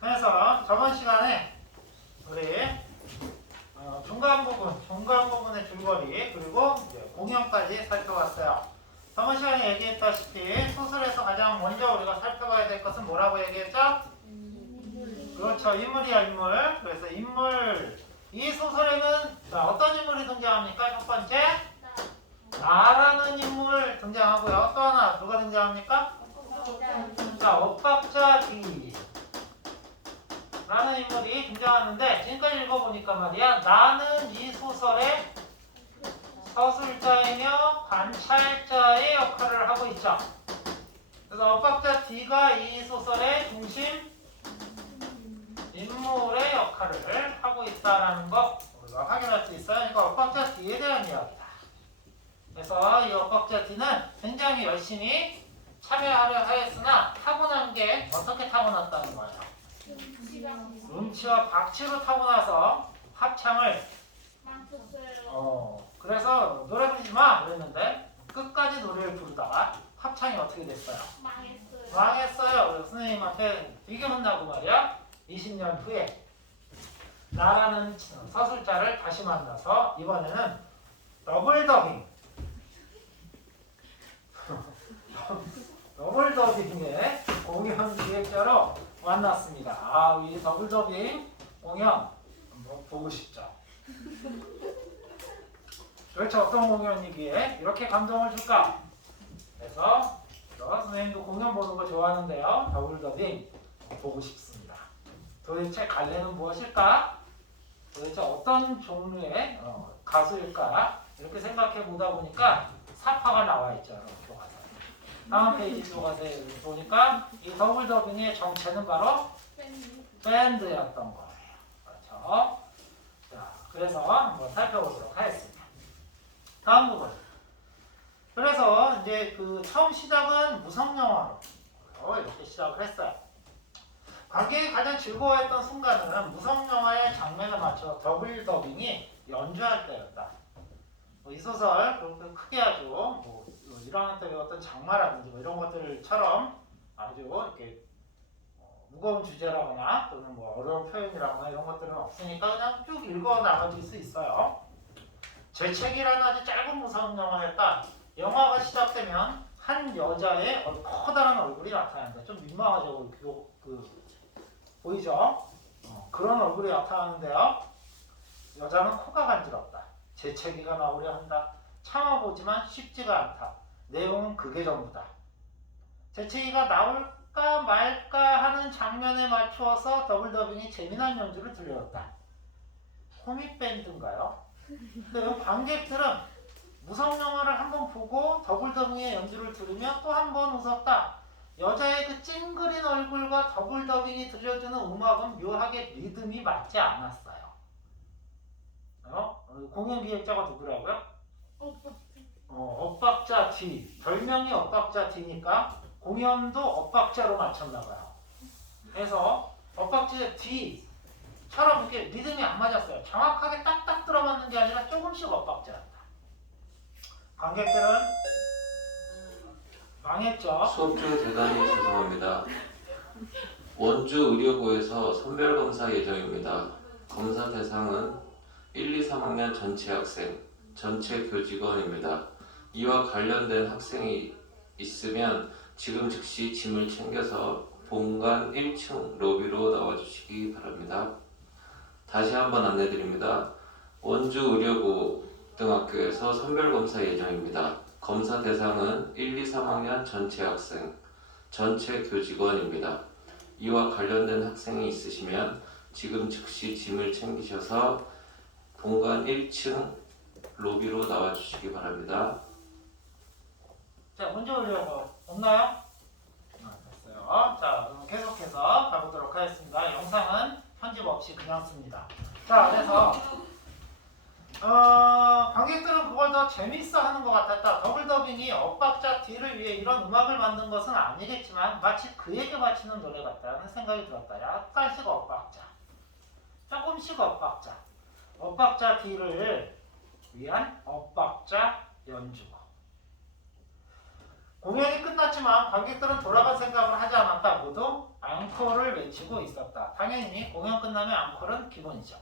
그래서 저번 시간에 우리 중간 부분의 줄거리 그리고 이제 공형까지 살펴봤어요. 저번 시간에 얘기했다시피 소설에서 가장 먼저 우리가 살펴봐야 될 것은 뭐라고 얘기했죠? 그렇죠. 인물이야, 인물. 그래서 인물. 이 소설에는 자, 어떤 인물이 등장합니까? 첫 번째, 나라는 인물 등장하고요. 또 하나 누가 등장합니까? 자, 엇박자 D 라는 인물이 등장하는데 지금까지 읽어보니까 말이야, 나는 이 소설의 서술자이며 관찰자의 역할을 하고 있죠. 그래서 엇박자 D가 이 소설의 중심 인물의 역할을 하고 있다는 거 우리가 확인할 수 있어요. 그러니까 엇박자 D에 대한 이야기다. 그래서 이 엇박자 D는 굉장히 열심히 참여하려 하였으나 타고난 게 어떻게 타고났다는 거예요? 음치와 박치로 타고나서 합창을 그래서 노래 부르지 마 그랬는데 끝까지 노래를 부르다가 합창이 어떻게 됐어요? 망했어요. 그래서 선생님한테 되게 혼나고 말이야. 20년 후에 나라는 서술자를 다시 만나서 이번에는 더블 더빙 더블 더빙의 공연 기획자로 만났습니다. 아, 이 더블 더빙 공연 한번 보고 싶죠. 도대체 어떤 공연이기에 이렇게 감동을 줄까? 그래서 선생님도 공연 보는 거 좋아하는데요. 더블 더빙 보고 싶습니다. 도대체 갈래는 무엇일까? 도대체 어떤 종류의 가수일까? 이렇게 생각해 보다 보니까 사파가 나와 있죠. 이렇게 가서. 다음 페이지로 가서 보니까 이 더블 더빙의 정체는 바로 밴드였던 거예요. 그렇죠? 자, 그래서 한번 살펴보도록 하겠습니다. 다음 부분. 그래서 이제 그 처음 시작은 무성 영화로 이렇게 시작을 했어요. 관객이 가장 즐거워했던 순간은 무성 영화의 장면에 맞춰 더블 더빙이 연주할 때였다. 이 소설 그렇게 크게 아주 뭐 1학년 때 배웠던 장마라든지 뭐 이런 것들처럼 아주 이렇게 무거운 주제라거나 또는 뭐 어려운 표현이라거나 이런 것들은 없으니까 그냥 쭉 읽어 나가질 수 있어요. 제 책이라는 아주 짧은 무성 영화였다. 영화가 시작되면 한 여자의 커다란 얼굴이 나타난다. 좀 민망하죠. 보이죠? 그런 얼굴이 나타나는데요. 여자는 코가 간지럽다. 재채기가 나오려 한다. 참아보지만 쉽지가 않다. 내용은 그게 전부다. 재채기가 나올까 말까 하는 장면에 맞추어서 더블 더빙이 재미난 연주를 들려줬다. 코믹 밴드인가요? 근데 관객들은 무성 영화를 한번 보고 더블 더빙의 연주를 들으며 또 한 번 웃었다. 여자의 그 찡그린 얼굴과 더블 더빙이 들려주는 음악은 묘하게 리듬이 맞지 않았어요. 공연 기획자가 누구라고요? 엇박자 D. 별명이 엇박자 D니까 공연도 엇박자로 맞췄나봐요. 그래서 엇박자 D처럼 이렇게 리듬이 안 맞았어요. 정확하게 딱딱 들어맞는 게 아니라 조금씩 엇박자였다. 관객들은 망했죠. 수업 중에 대단히 죄송합니다. 원주 의료고에서 선별검사 예정입니다. 검사 대상은 1, 2, 3학년 전체 학생, 전체 교직원입니다. 이와 관련된 학생이 있으면 지금 즉시 짐을 챙겨서 본관 1층 로비로 나와주시기 바랍니다. 다시 한번 안내드립니다. 원주 의료고 등학교에서 선별검사 예정입니다. 검사 대상은 1, 2, 3학년 전체 학생, 전체 교직원입니다. 이와 관련된 학생이 있으시면 지금 즉시 짐을 챙기셔서 본관 1층 로비로 나와주시기 바랍니다. 자, 문제 올려고 없나요? 됐어요. 자, 그럼 계속해서 가보도록 하겠습니다. 영상은 편집 없이 그냥 씁니다. 자, 그래서 관객들은 그걸 더 재밌어 하는 것 같았다. 더블 더빙이 엇박자 D를 위해 이런 음악을 만든 것은 아니겠지만 마치 그에게 바치는 노래 같다는 생각이 들었다. 약간씩 엇박자, 조금씩 엇박자, 엇박자 D를 위한 엇박자 연주. 공연이 끝났지만 관객들은 돌아갈 생각을 하지 않았다. 모두 앙코르를 외치고 있었다. 당연히 공연 끝나면 앙코르는 기본이죠.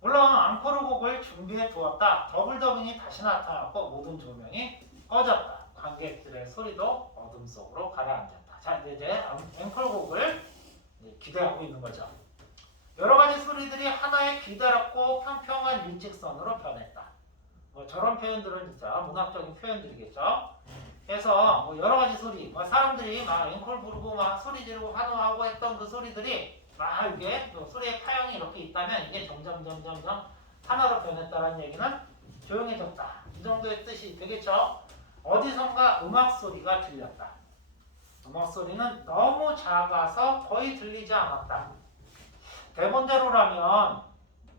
물론 앙코르 곡을 준비해 두었다. 더블 더빙이 다시 나타났고 모든 조명이 꺼졌다. 관객들의 소리도 어둠 속으로 가라앉았다. 자, 이제 앵콜 곡을 기대하고 있는 거죠. 여러 가지 소리들이 하나의 기다랗고 평평한 일직선으로 변했다. 뭐 저런 표현들은 진짜 문학적인 표현들이겠죠. 그래서 뭐 여러 가지 소리, 뭐 사람들이 막 앵콜 부르고 막 소리 지르고 환호하고 했던 그 소리들이 막 이게 소리의 파형이 이렇게 있다면 이게 점점 하나로 변했다는 얘기는 조용해졌다. 이 정도의 뜻이 되겠죠. 어디선가 음악 소리가 들렸다. 음악 소리는 너무 작아서 거의 들리지 않았다. 대본대로라면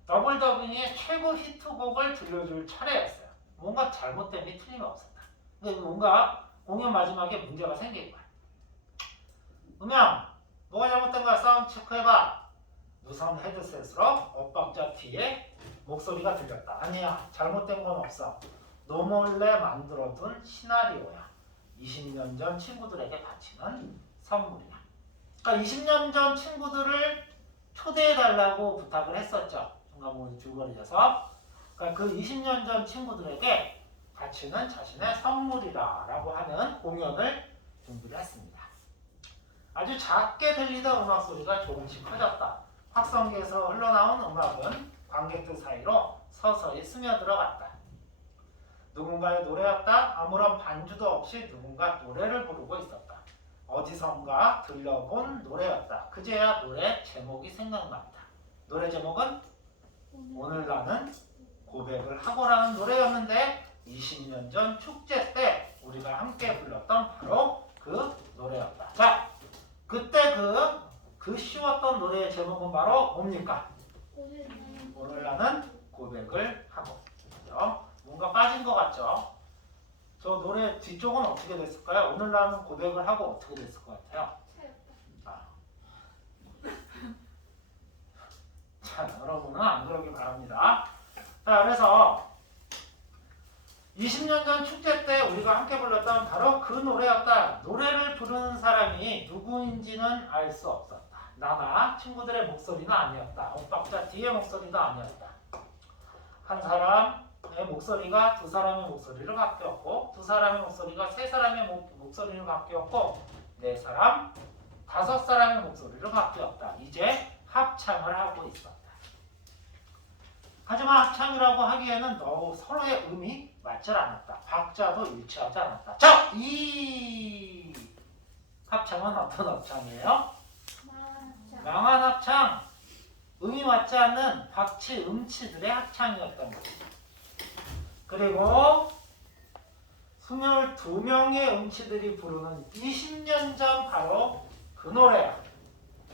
더블 더빙의 최고 히트곡을 들려줄 차례였어요. 뭔가 잘못됨이 틀림없었다. 뭔가 공연 마지막에 문제가 생긴 거야. 음향, 뭐가 잘못된 거야? 사운드 체크해봐. 무선 헤드셋으로 엇박자 뒤에 목소리가 들렸다. 아니야, 잘못된 건 없어. 너 몰래 만들어둔 시나리오야. 20년 전 친구들에게 바치는 선물이야. 그러니까 20년 전 친구들을 초대해달라고 부탁을 했었죠. 중간부분 줄거리에서. 그러니까 그 20년 전 친구들에게 바치는 자신의 선물이다 라고 하는 공연을 준비를 했습니다. 아주 작게 들리던 음악 소리가 조금씩 커졌다. 확성기에서 흘러나온 음악은 관객들 사이로 서서히 스며들어갔다. 누군가의 노래였다. 아무런 반주도 없이 누군가 노래를 부르고 있었다. 어디선가 들려본 노래였다. 그제야 노래 제목이 생각납니다. 노래 제목은 오늘 나는 고백을 하고라는 노래였는데 20년 전 축제 때 우리가 함께 불렀던 바로 그 노래였다. 자, 그때 그 쉬웠던 노래의 제목은 바로 뭡니까? 오늘 나는 고백을 하고. 그죠? 뭔가 빠진 것 같죠? 저 노래 뒤쪽은 어떻게 됐을까요? 오늘 나는 고백을 하고 어떻게 됐을 것 같아요? 자, 여러분은 안 그러길 바랍니다. 자, 그래서 20년 전 축제 때 우리가 함께 불렀던 바로 그 노래였다. 노래를 부르는 사람이 누구인지는 알 수 없었다. 나나 친구들의 목소리는 아니었다. 엇박자 뒤의 목소리도 아니었다. 한 사람의 목소리가 두 사람의 목소리를 바뀌었고, 두 사람의 목소리가 세 사람의 목소리를 바뀌었고, 네 사람, 다섯 사람의 목소리를 바뀌었다. 이제 합창을 하고 있었다. 하지만 합창이라고 하기에는 너무 서로의 음이 맞지 않았다. 박자도 일치하지 않았다. 자, 이 합창은 어떤 합창이에요? 망한 합창. 음이 맞지 않는 박치, 음치들의 합창이었던 거죠. 그리고 22명의 음치들이 부르는 20년 전 바로 그 노래야.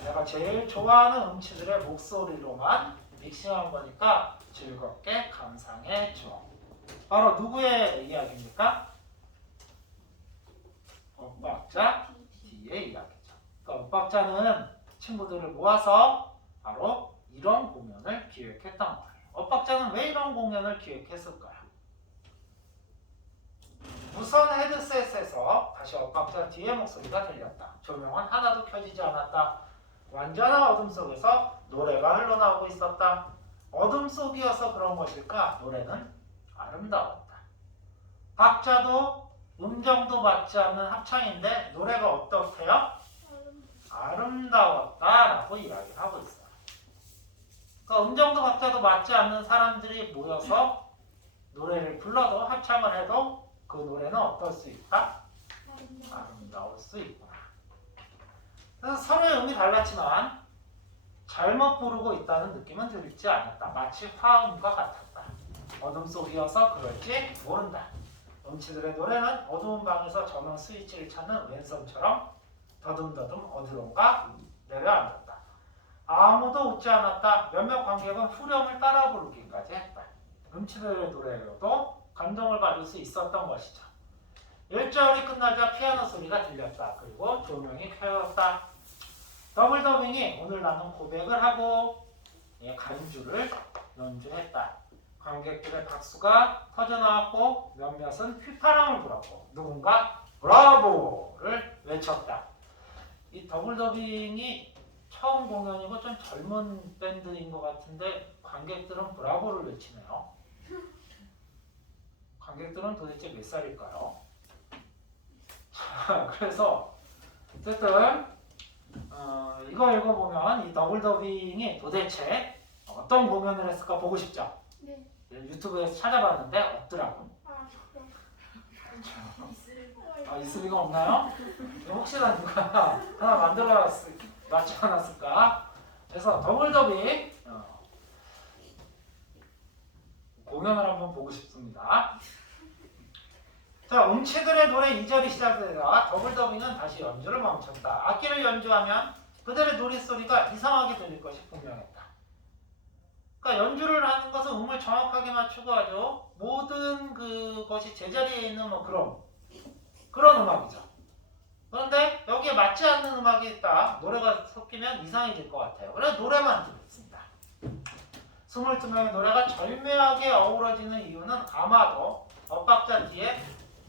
내가 제일 좋아하는 음치들의 목소리로만 믹싱한 거니까 즐겁게 감상해 줘. 바로 누구의 이야기입니까? 엇박자 뒤의 이야기죠. 그러니까 엇박자는 친구들을 모아서 바로 이런 공연을 기획했던 거예요. 엇박자는 왜 이런 공연을 기획했을까요? 무선 헤드셋에서 다시 엇박자 뒤의 목소리가 들렸다. 조명은 하나도 켜지지 않았다. 완전한 어둠 속에서 노래가 흘러나오고 있었다. 어둠 속이어서 그런 것일까? 노래는 아름다웠다. 박자도 음정도 맞지 않는 합창인데 노래가 어떻대요? 아름다웠다라고 이야기를 하고 있어요. 그러니까 음정도 박자도 맞지 않는 사람들이 모여서 노래를 불러도 합창을 해도 그 노래는 어떨 수 있다? 아름다울 수 있구나. 그래서 서로의 음이 달랐지만 잘못 부르고 있다는 느낌은 들지 않았다. 마치 화음과 같았다. 어둠 속이어서 그럴지 모른다. 음치들의 노래는 어두운 방에서 조명 스위치를 찾는 왼손처럼 더듬더듬 어디론가 내려앉았다. 아무도 웃지 않았다. 몇몇 관객은 후렴을 따라 부르기까지 했다. 음치들의 노래로도 감동을 받을 수 있었던 것이죠. 1절이 끝나자 피아노 소리가 들렸다. 그리고 조명이 켜졌다. 더블 더빙이 오늘 나는 고백을 하고 간주를 연주했다. 관객들의 박수가 터져나왔고 몇몇은 휘파람을 불었고 누군가 브라보를 외쳤다. 이 더블 더빙이 처음 공연이고 좀 젊은 밴드인 것 같은데 관객들은 브라보를 외치네요. 관객들은 도대체 몇 살일까요? 자, 그래서 어쨌든 이거 읽어보면 이 더블 더빙이 도대체 어떤 공연을 했을까 보고 싶죠? 네. 유튜브에서 찾아봤는데 없더라고. 아, 있을 리가 없나요? 혹시나 누가 하나 놨지 않았을까? 그래서 더블 더빙 공연을 한번 보고 싶습니다. 자, 음치들의 노래 2절이 시작되다가 더블 더빙은 다시 연주를 멈췄다. 악기를 연주하면 그들의 노랫소리가 이상하게 들릴 것이 분명했다. 그러니까 연주를 하는 것은 음을 정확하게 맞추고 아주 모든 그것이 제자리에 있는 뭐 그런 음악이죠. 그런데 여기에 맞지 않는 음악이 있다. 노래가 섞이면 이상해질 것 같아요. 그래서 노래만 듣겠습니다. 22명의 노래가 절묘하게 어우러지는 이유는 아마도 엇박자 뒤에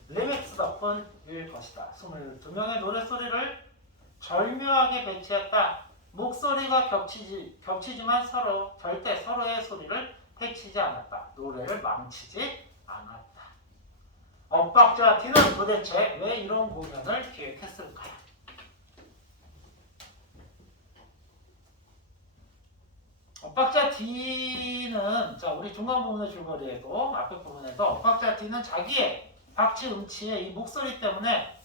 리믹스 덕분일 것이다. 22명의 노래소리를 절묘하게 배치했다. 목소리가 겹치지만 절대 서로의 소리를 해치지 않았다. 노래를 망치지 않았다. 엇박자 D는 도대체 왜 이런 공연을 기획했을까요? 엇박자 D는 자 우리 중간 부분의 줄거리에도 앞에 부분에도 엇박자 D는 자기의 박치 음치의 이 목소리 때문에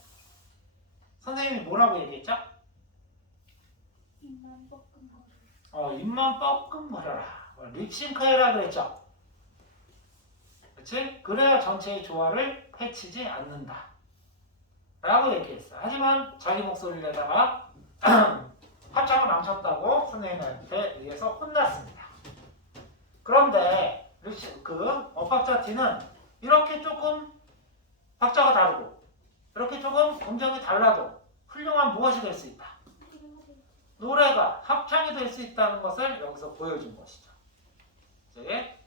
선생님이 뭐라고 얘기했죠? 입만 뻐끔 벌어라. 립싱크해라 그랬죠? 그치? 그래야 전체의 조화를 해치지 않는다. 라고 얘기했어요. 하지만 자기 목소리를 내다가 합창을 망쳤다고 선생님한테 의해서 혼났습니다. 그런데 그 엇박자 D는 이렇게 조금 박자가 다르고 이렇게 조금 음정이 달라도 훌륭한 무엇이 될 수 있다. 노래가 합창이 될 수 있다는 것을 여기서 보여준 것이죠. 이제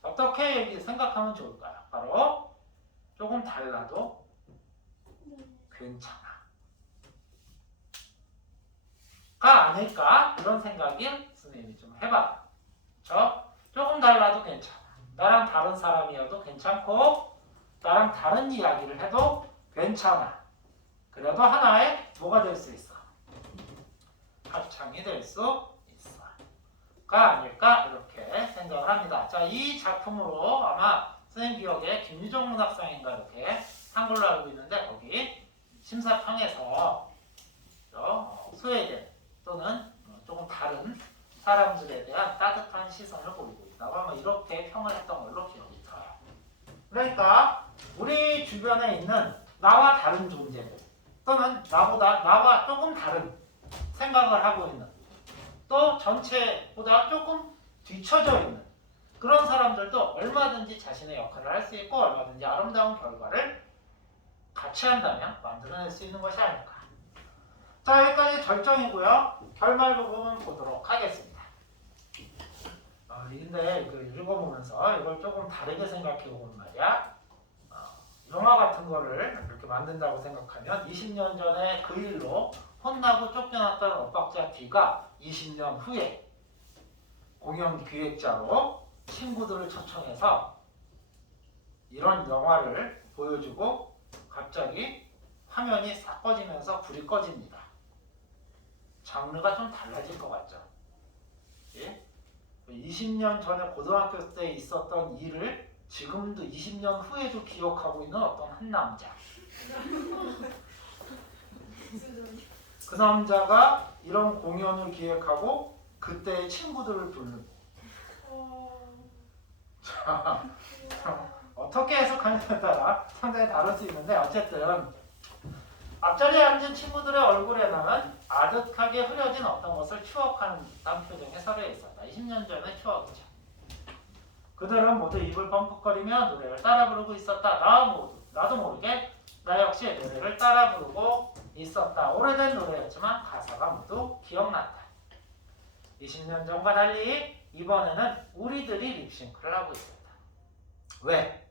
어떻게 생각하면 좋을까요? 바로 조금 달라도 괜찮아 가 아닐까 그런 생각이 선생님이 좀 해봐요. 그렇죠? 조금 달라도 괜찮아. 나랑 다른 사람이어도 괜찮고 나랑 다른 이야기를 해도 괜찮아. 그래도 하나의 뭐가 될 수 있어? 합창이 될 수 있어. 가 아닐까 이렇게 생각을 합니다. 자, 이 작품으로 아마 선생님 기억에 김유정 문학상인가 이렇게 한글로 알고 있는데 거기 심사평에서 소외된 또는 조금 다른 사람들에 대한 따뜻한 시선을 보이고 있다고 아마 이렇게 평을 했던 걸로 기억이 들어요. 그러니까 우리 주변에 있는 나와 다른 존재들 또는 나와 조금 다른 생각을 하고 있는 또 전체보다 조금 뒤처져 있는 그런 사람들도 얼마든지 자신의 역할을 할 수 있고 얼마든지 아름다운 결과를 같이 한다면 만들어낼 수 있는 것이 아닐까. 자, 여기까지 절정이고요. 결말 부분 보도록 하겠습니다. 근데 읽어보면서 이걸 조금 다르게 생각해 보면 말이야. 영화 같은 거를 이렇게 만든다고 생각하면 20년 전에 그 일로 혼나고 쫓겨났던 엇박자 D가 20년 후에 공연 기획자로 친구들을 초청해서 이런 영화를 보여주고 갑자기 화면이 싹 꺼지면서 불이 꺼집니다. 장르가 좀 달라질 것 같죠? 예? 20년 전에 고등학교 때 있었던 일을 지금도 20년 후에도 기억하고 있는 어떤 한 남자. 그 남자가 이런 공연을 기획하고 그때의 친구들을 부르고 자, 어떻게 해석하냐에 따라 상당히 다를 수 있는데 어쨌든 앞자리에 앉은 친구들의 얼굴에는 아득하게 흐려진 어떤 것을 추억하는 듯한 표정이 서려에 있었다. 20년 전의 추억이죠. 그들은 모두 입을 뻥긋거리며 노래를 따라 부르고 있었다. 나도 모르게 나 역시 노래를 따라 부르고 있었다. 오래된 노래였지만 가사가 모두 기억났다. 20년 전과 달리 이번에는 우리들이 립싱크를 하고 있었다. 왜?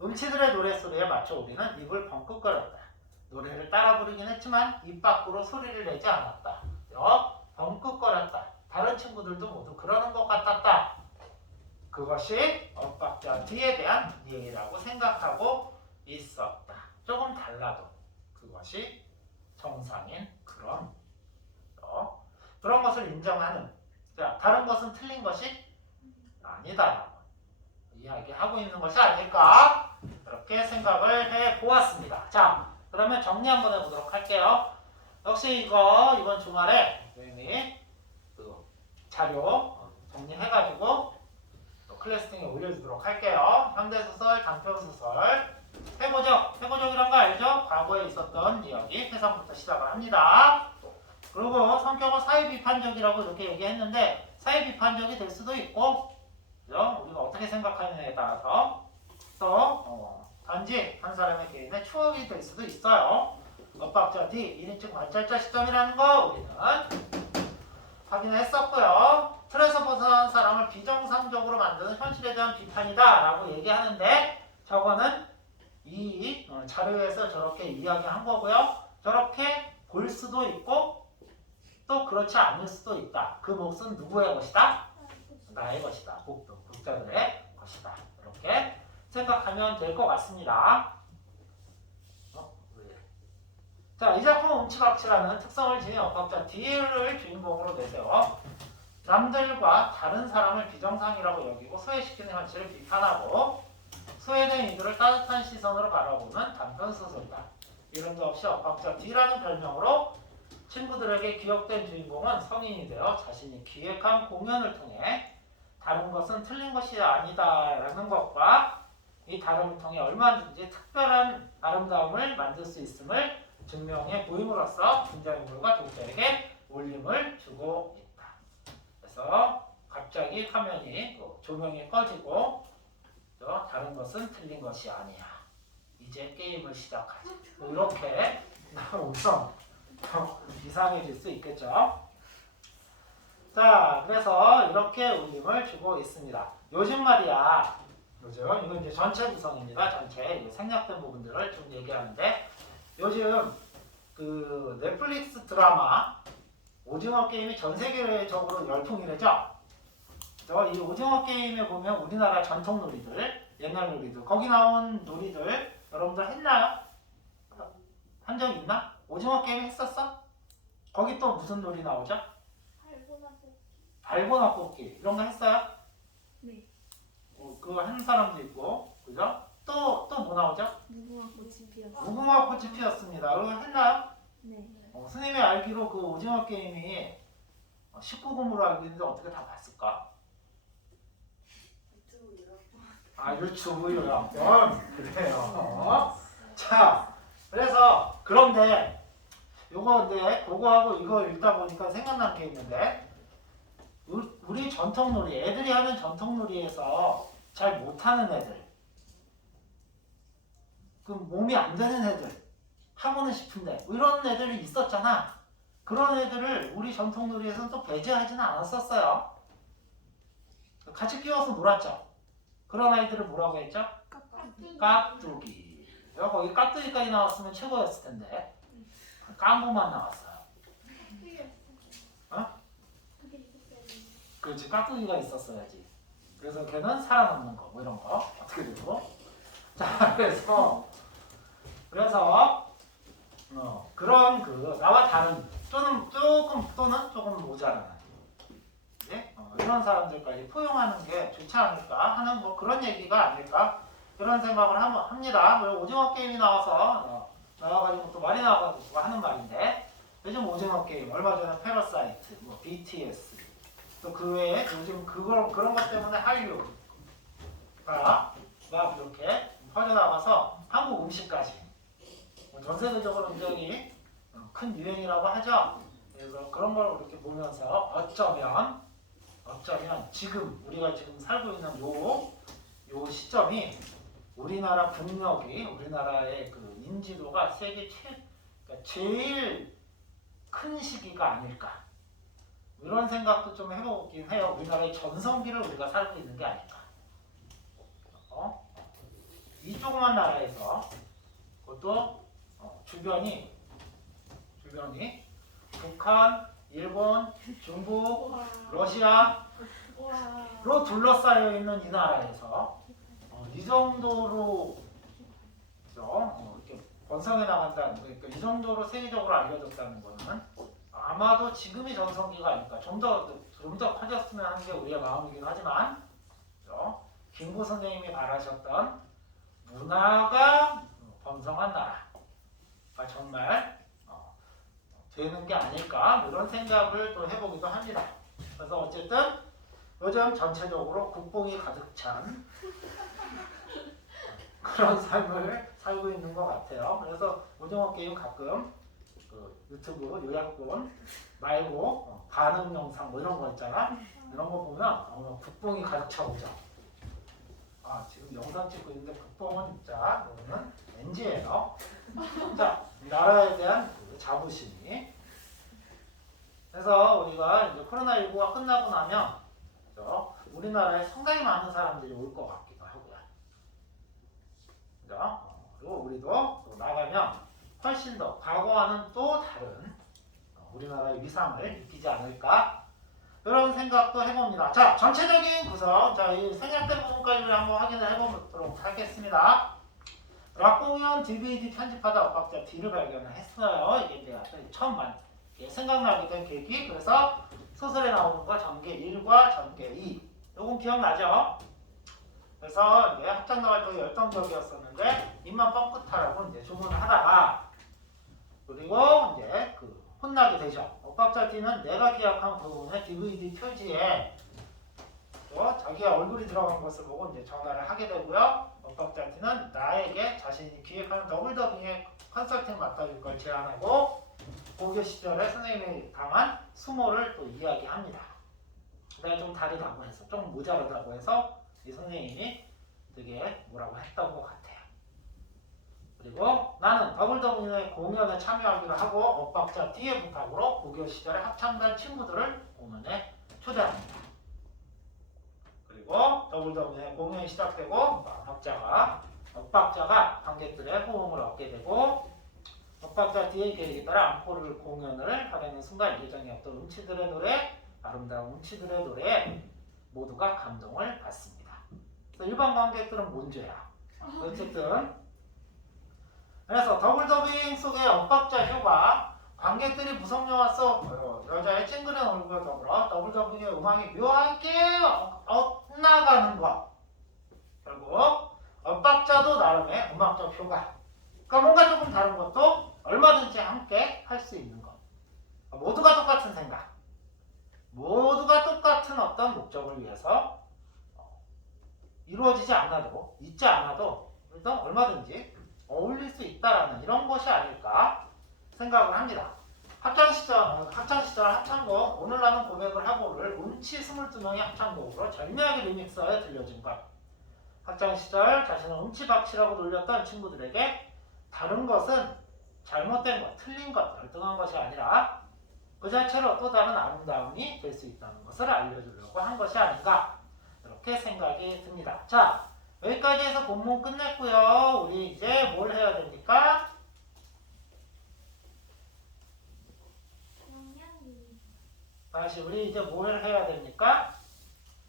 음치들의 노랫소리에 맞춰 우리는 입을 벙긋거렸다. 노래를 따라 부르긴 했지만 입 밖으로 소리를 내지 않았다. 벙긋거렸다. 다른 친구들도 모두 그러는 것 같았다. 그것이 엇박자 뒤에 대한 예의라고 생각하고 있었다. 조금 달라도 그것이 정상인 그런 것을 인정하는, 다른 것은 틀린 것이 아니다 이야기하고 있는 것이 아닐까, 그렇게 생각을 해보았습니다. 자, 그러면 정리 한번 해보도록 할게요. 역시 이번 주말에 선생님이 그 자료 정리해가지고 클래스팅에 올려주도록 할게요. 현대소설, 단편소설, 회고적이란 거 알죠? 과거에 있었던 이야기, 해상부터 시작을 합니다. 그리고 성격은 사회비판적이라고 이렇게 얘기했는데 사회비판적이 될 수도 있고, 그죠? 우리가 어떻게 생각하느냐에 따라서 또 단지 한 사람의 개인의 추억이 될 수도 있어요. 엇박자 D, 1인칭 관찰자 시점이라는 거 우리는 확인했었고요. 틀에서 벗어난 사람을 비정상적으로 만드는 현실에 대한 비판이다 라고 얘기하는데, 저거는 이 자료에서 저렇게 이야기한 거고요. 저렇게 볼 수도 있고 또 그렇지 않을 수도 있다. 그 몫은 누구의 것이다? 나의 것이다. 독자들의 것이다. 이렇게 생각하면 될 것 같습니다. 자, 이 작품 음치박치라는 특성을 지닌 엇박자 D를 주인공으로 내세워 남들과 다른 사람을 비정상이라고 여기고 소외시키는 현실을 비판하고 소외된 이들을 따뜻한 시선으로 바라보는 단편소설이다. 이름도 없이 엇박자 D라는 별명으로 친구들에게 기억된 주인공은 성인이 되어 자신이 기획한 공연을 통해 다른 것은 틀린 것이 아니다 라는 것과 이 다름을 통해 얼마든지 특별한 아름다움을 만들 수 있음을 증명해 보임으로써 등장인물과 독자에게 울림을 주고 있다. 그래서 갑자기 화면이 조명이 꺼지고 다른 것은 틀린 것이 아니야. 이제 게임을 시작하지. 이렇게 나오면 이상해질 수 있겠죠. 자, 그래서 이렇게 울림을 주고 있습니다. 요즘 말이야. 이건 이제 전체 구성입니다. 전체 생략된 부분들을 좀 얘기하는데, 요즘 그 넷플릭스 드라마 오징어 게임이 전 세계적으로 열풍이래죠. 이 오징어 게임에 보면 우리나라 전통 놀이들, 옛날 놀이들, 거기 나온 놀이들 여러분들 했나요? 한 적 있나? 오징어 게임 했었어? 거기 또 무슨 놀이 나오죠? 발고나 뽑기 이런 거 했어요? 네. 그거 하는 사람도 있고, 그죠? 또 뭐 나오죠? 무궁화 꽃이 피었어. 무궁화 꽃이 피었습니다. 그거 했나요? 네. 스님이 알기로 그 오징어 게임이 19금으로 알고 있는데 어떻게 다 봤을까? 유튜브 요약본. 그래요. 자, 그래서 그런데 요거 그거하고 이거 읽다 보니까 생각난 게 있는데, 우리 전통놀이, 애들이 하는 전통놀이에서 잘 못하는 애들, 그 몸이 안 되는 애들, 하고는 싶은데 이런 애들이 있었잖아. 그런 애들을 우리 전통놀이에서는 또 배제하지는 않았었어요. 같이 끼워서 놀았죠. 그런 아이들을 뭐라고 했죠? 깍두기. 거기 깍두기까지 나왔으면 최고였을 텐데 깡부만 나왔어요. 그렇지, 깍두기가 있었어야지. 그래서 걔는 살아남는 거, 뭐 이런 거 어떻게 되고. 자, 그래서 그런 나와 다른 조금 모자라는 이런 사람들까지 포용하는 게 좋지 않을까 하는 그런 얘기가 아닐까, 그런 생각을 합니다. 오징어 게임이 나와가지고 또 말이 나와가지고 하는 말인데, 요즘 오징어 게임, 얼마 전에 패러사이트, BTS, 또 그 외에 요즘 그런 것 때문에 한류가 막 이렇게 퍼져나가서 한국 음식까지 전 세계적으로 굉장히 큰 유행이라고 하죠. 그래서 그런 걸 이렇게 보면서 어쩌면 지금 우리가 지금 살고 있는 요 시점이 우리나라 국력이, 우리나라의 그 인지도가 세계 그러니까 제일 큰 시기가 아닐까, 이런 생각도 좀 해보긴 해요. 우리나라의 전성기를 우리가 살고 있는 게 아닐까. 이 조그만 나라에서 그것도 주변이 북한, 일본, 중국, 와. 러시아로 와. 둘러싸여 있는 이 나라에서 이 정도로 이렇게 번성해 나간다는 그러니까 이 정도로 세계적으로 알려졌다는 거는 아마도 지금이 전성기가 아닐까. 좀 더 커졌으면 하는 게 우리의 마음이긴 하지만 김구 선생님이 바라셨던 문화가 번성한 나라가 정말 되는 게 아닐까 이런 생각을 또 해보기도 합니다. 그래서 어쨌든 요즘 전체적으로 국뽕이 가득 찬 그런 삶을 살고 있는 것 같아요. 그래서 오징어 게임 가끔 그 유튜브 요약본 말고 반응 영상 뭐 이런 거 있잖아. 이런 거 보면 국뽕이 가득 차오죠. 아 지금 영상 찍고 있는데 국뽕은 진짜 이거는 NG예요. 자, 이 나라에 대한 그 자부심이. 그래서 우리가 이제 코로나19가 끝나고 나면 우리나라에 상당히 많은 사람들이 올 것 같기도 하고요. 그죠? 그리고 우리도 또 나가면 훨씬 더 과거와는 또 다른 우리나라의 위상을 느끼지 않을까 이런 생각도 해봅니다. 자, 전체적인 구성, 자, 이 생략된 부분까지 한번 확인을 해보도록 하겠습니다. 락공연 DVD 편집하다 엇박자 D를 발견을 했어요. 이게 이제 처음 생각나게 된 계기. 그래서 소설에 나오는 거 전개 1과 전개 2. 요건 기억나죠? 그래서 이제 합창단 활동이 열정적이었었는데 입만 뻥끗하라고 이제 주문을 하다가 그리고 이제 그 혼나게 되죠. 엇박자 D는 내가 기억한 부분의 DVD 표지에 자기의 얼굴이 들어간 것을 보고 이제 전화를 하게 되고요. 엇박자 D는 나에게 자신이 기획하는 더블 더빙의 컨설팅 맡아줄 걸 제안하고 고교 시절에 선생님이 당한 수모를 또 이야기합니다. 그다음에 좀 다르다고 해서 좀 모자르다고 해서 이 선생님이 되게 뭐라고 했던 것 같아요. 그리고 나는 더블 더빙의 공연에 참여하기로 하고 엇박자 D의 부탁으로 고교 시절에 합창단 친구들을 공연에 초대합니다. 그리고 더블 더빙의 공연이 시작되고 엇박자가 관객들의 호응을 얻게 되고 엇박자 D의 계획에 따라 앙코르 공연을 하려는 순간 예정에 없던 음치들의 노래, 아름다운 음치들의 노래에 모두가 감동을 받습니다. 그래서 일반 관객들은 뭔 죄야? 어쨌든 그래서 더블 더빙 속의 엇박자 효과, 관객들이 무섭냐와 속 여자의 찡그린 얼굴과 더불어 더블 더빙의 음악이 묘하게 엇나가는 것. 결국 엇박자도 나름의 음악적 효과. 그러니까 뭔가 조금 다른 것도 얼마든지 함께 할 수 있는 것. 모두가 똑같은 생각, 모두가 똑같은 어떤 목적을 위해서 이루어지지 않아도, 있지 않아도 일단 얼마든지 어울릴 수 있다라는 이런 것이 아닐까 생각을 합니다. 학창시절 합창곡 오늘 나는 고백을 하고를 음치 22명의 합창곡으로 절묘하게 리믹스하여 들려준 것. 학창시절 자신을 음치박치라고 놀렸던 친구들에게 다른 것은 잘못된 것, 틀린 것, 열등한 것이 아니라 그 자체로 또 다른 아름다움이 될 수 있다는 것을 알려주려고 한 것이 아닌가 이렇게 생각이 듭니다. 자, 여기까지 해서 본문 끝냈고요. 우리 이제 뭘 해야 됩니까? 다시 우리 이제 뭘 해야 됩니까?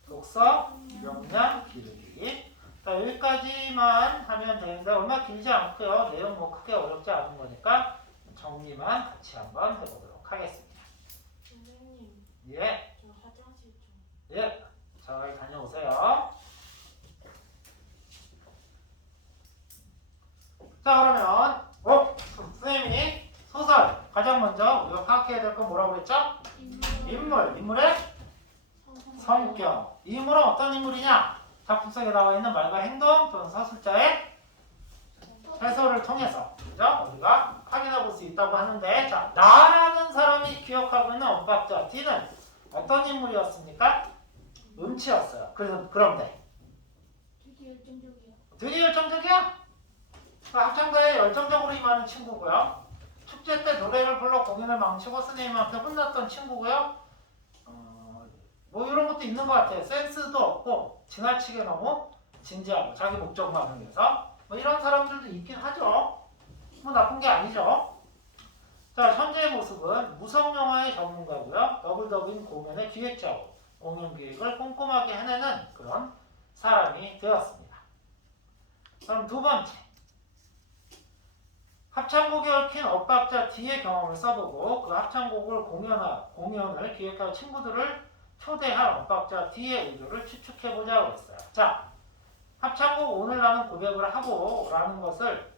독서, 명량, 기르기. 자, 여기까지만 하면 되는데 얼마 길지 않고요. 내용 뭐 크게 어렵지 않은 거니까 정리만 같이 한번 해보도록 하겠습니다. 선생님, 예, 저 화장실 좀. 예, 잘 다녀오세요. 자, 그러면 선생님이 소설 가장 먼저 우리가 파악해야 될 건 뭐라고 그랬죠? 인물의 성격. 이 인물은 어떤 인물이냐? 작품 속에 나와 있는 말과 행동 또는 서술자의 해설을 통해서 그죠? 우리가 확인해 볼 수 있다고 하는데, 자, 나라는 사람이 기억하고 있는 엇박자 D는 어떤 인물이었습니까? 음치였어요. 그런데 되게 열정적이야. 되게 열정적이야? 합창단에 열정적으로 임하는 친구고요. 축제 때 노래를 불러 공연을 망치고 선생님한테 혼났던 친구고요. 뭐 이런 것도 있는 것 같아요. 센스도 없고 지나치게 너무 진지하고 자기 목적만을 위해서 뭐 이런 사람들도 있긴 하죠. 뭐 나쁜 게 아니죠. 자, 현재의 모습은 무성영화의 전문가고요. 더블더빙 공연의 기획자고 공연 기획을 꼼꼼하게 해내는 그런 사람이 되었습니다. 그럼 두 번째. 합창곡에 얽힌 엇박자 D의 경험을 써보고 그 합창곡을 공연을 기획할 친구들을 초대할 엇박자 D의 의도를 추측해보자고 했어요. 자, 합창곡 오늘 나는 고백을 하고 라는 것을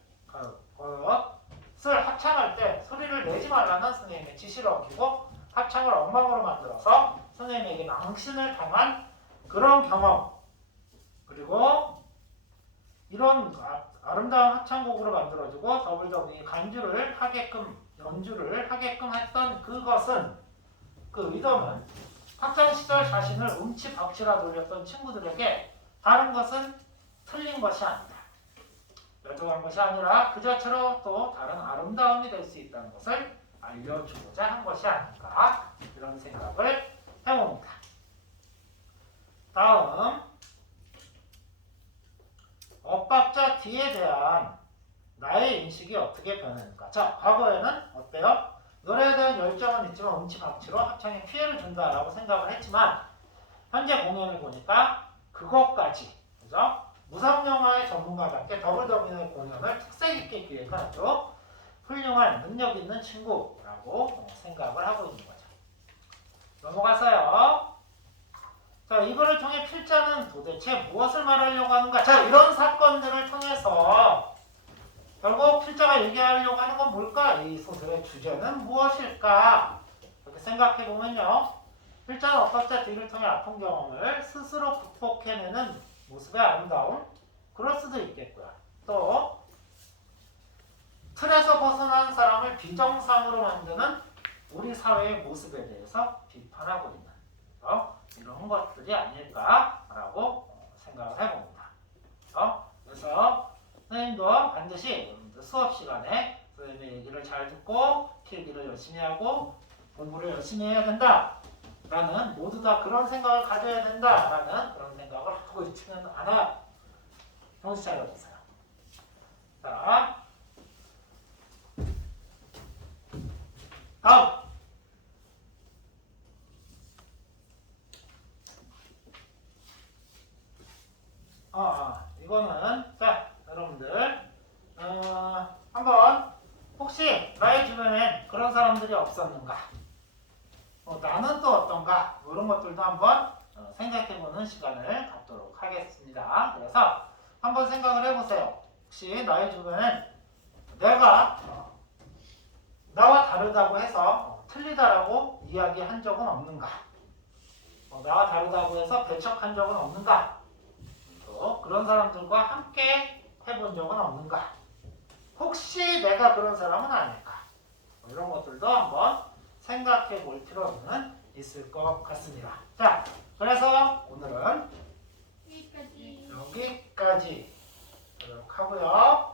합창할 때 소리를 내지 말라는 선생님의 지시를 어기고 합창을 엉망으로 만들어서 선생님에게 망신을 당한 그런 경험, 그리고 이런 아름다운 합창곡으로 만들어주고 더블더빙이 연주를 하게끔 했던 그것은, 그 의도는 학창 시절 자신을 음치박치라 놀렸던 친구들에게 다른 것은 틀린 것이 아니다, 멸종한 것이 아니라 그 자체로 또 다른 아름다움이 될 수 있다는 것을 알려주고자 한 것이 아닌가, 이런 생각을 해봅니다. 다음, 엇박자 D에 대한 나의 인식이 어떻게 변했는가. 자, 과거에는 어때요? 노래에 대한 열정은 있지만 음치박치로 합창에 피해를 준다라고 생각을 했지만 현재 공연을 보니까 그것까지, 그죠? 무성영화의 전문가답게 더블더빙의 공연을 특색 있게 기획한 아주 훌륭한 능력 있는 친구라고 생각을 하고 있는 거죠. 넘어가서요. 자, 이거를 통해 필자는 도대체 무엇을 말하려고 하는가? 자, 이런 사건들을 통해서 결국 필자가 얘기하려고 하는 건 뭘까? 이 소설의 주제는 무엇일까? 이렇게 생각해 보면요. 필자는 엇박자 D를 통해 아픈 경험을 스스로 극복해내는 모습의 아름다움? 그럴 수도 있겠고요. 또 틀에서 벗어난 사람을 비정상으로 만드는 우리 사회의 모습에 대해서 비판하고 있는 이런 것들이 아닐까라고 생각을 해봅니다. 그래서 선생님도 반드시 여러분들 수업 시간에 선생님의 얘기를 잘 듣고 필기를 열심히 하고 공부를 열심히 해야 된다 라는, 모두 다 그런 생각을 가져야 된다 라는 그런 생각을 하고 있지는 않아요. 정신 차려보세요. 자, 다음. 이거는, 자, 여러분들 한번 혹시 나의 주변엔 그런 사람들이 없었는가, 나는 또 어떤가, 이런 것들도 한번 생각해보는 시간을 갖도록 하겠습니다. 그래서 한번 생각을 해보세요. 혹시 나의 주변엔 내가 나와 다르다고 해서 틀리다라고 이야기한 적은 없는가, 나와 다르다고 해서 배척한 적은 없는가, 또 그런 사람들과 함께 해본 적은 없는가, 혹시 내가 그런 사람은 아닐까, 이런 것들도 한번 생각해 볼 필요는 있을 것 같습니다. 자, 그래서 오늘은 여기까지. 여기까지 하도록 하고요.